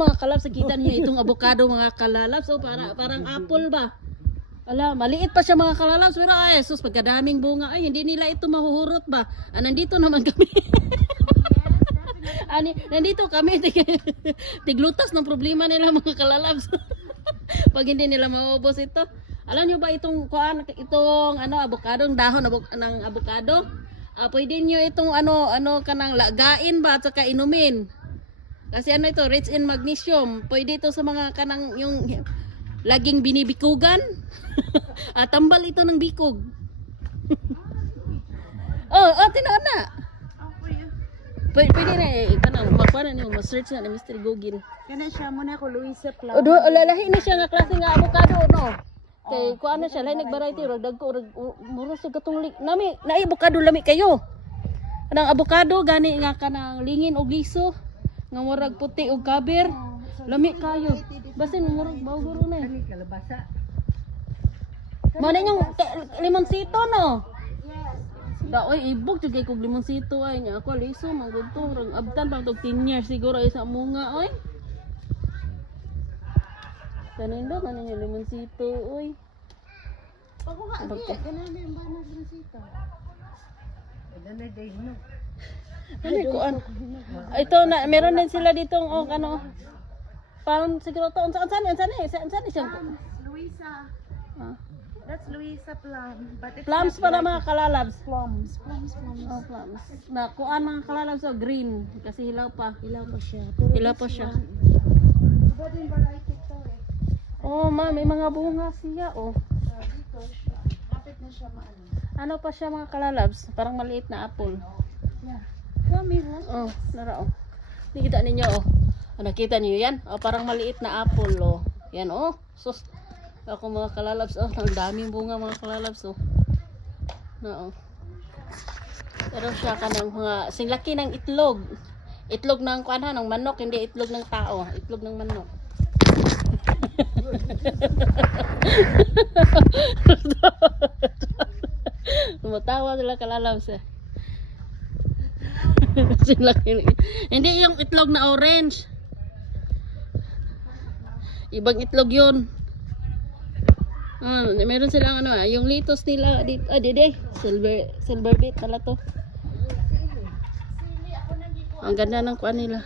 mga kalabs, nakita niyo itong avocado mga kalalabs. So parang apple ba? Ala, maliit pa siya mga kalalabs. Pero ay, sus, pagkadaming bunga. Ay, hindi nila ito mahuhurot ba? Nandito naman kami. Nandito kami. Tiglutas ng problema nila mga kalalabs. Pag hindi nila maubos ito. Alam nyo ba itong avocado, dahon ng avocado? Pwede nyo itong kanang lagain ba at saka inumin. Kasi ito, rich in magnesium. Pwede ito sa mga kanang yung laging binibikugan. Tambal ito ng bikog. Tinoon na. Pwede na kanang magpanan niyo, ma-search na ni Mr. Google. Kana siya muna ko Luisa Plum. Lalahi na siya nga klase nga avocado no. Kay kuan na siya, lain nag-variety rag dagko mura siya gatong nami na avocado lami kayo. Kanang avocado gani nga kanang lingin og liso nga murag puti og kaber. Lami kayo. Basin murag bawguro na. Ani kalabasa. Mo na yung limonsito no. Oy, ibog jud kay kog limonsito ay nya ako liso manggod to rang abtan pang tog 10 years siguro ay sa munga oy. Kanin ba kanin yung limonsito oy. Ako nga di ganun yung banag limonsito. Dala day no. Ito na meron din sila ditong parang siguro to unsa siya. Luisa. That's Luisa Plum. But it's Plums para mga kalalabs. plums. Plums. Na kuan mga kalalabs green kasi hilaw pa. Ilaw pa siya. Hilaw pa siya. Iba din variety to eh. Oh, may mga bunga siya oh. Dito siya. Kapit na siya maano. Ano pa siya mga kalalabs? Parang maliit na apple. Yeah. Kami mo. Oh, nara oh. Nakita ninyo oh. Nakita niyo yan? Oh, parang maliit na apple oh. Yan oh. Sus. Ako mga kalalabs oh. Ang daming bunga mga kalalabs oh. Na oh. Pero siya kanang mga singlaki ng itlog. Itlog ng kuan ng manok, hindi itlog ng tao. Itlog ng manok. Tumatawa sila kalalabs eh. Hindi yung itlog na orange. Ibang itlog yun. Meron silang yung litos nila dito. Dede, silver bit pala to. Ang ganda ng kuan nila.